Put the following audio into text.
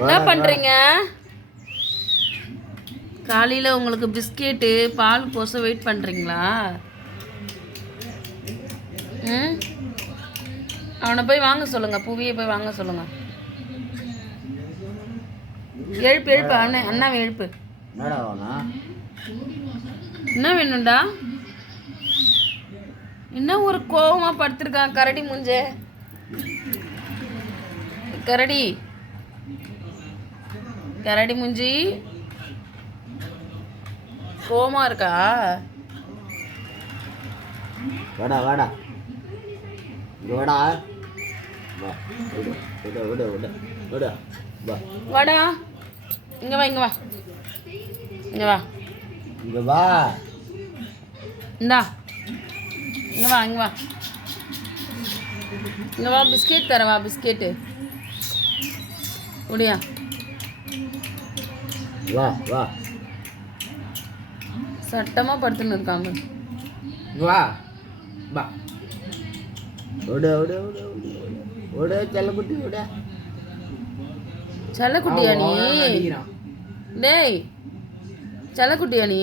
என்ன பண்ணுறீங்க? காலையில் உங்களுக்கு பிஸ்கெட்டு பால் கோசம் வெயிட் பண்ணுறீங்களா? ம், அவனை போய் வாங்க சொல்லுங்கள், புவியை போய் வாங்க சொல்லுங்கள். எழுப்பு எழுப்பு, அண்ணாவை எழுப்பு. என்ன வேணும்டா? என்ன ஒரு கோவமா படுத்திருக்கான் கரடி முஞ்சே. கரடி கரடி முஞ்சி கோவமா இருக்கா? வாடா வாடா வாடா வா விடு விடு விடு விடு வா வாடா, இங்க வா இங்க வா இங்க வா இங்க வா இந்தா இங்க வா இங்க வா இங்க வா, பிஸ்கெட் தரவா, பிஸ்கெட்டு முடியா? வா வா சட்டமா படுத்துன்னு இருக்காங்க. வா வா விடு விடு விடு விடு செல்லக்குட்டி விடு. செல்லக்குட்டியா நீ? டேய் செல்லக்குட்டியா நீ?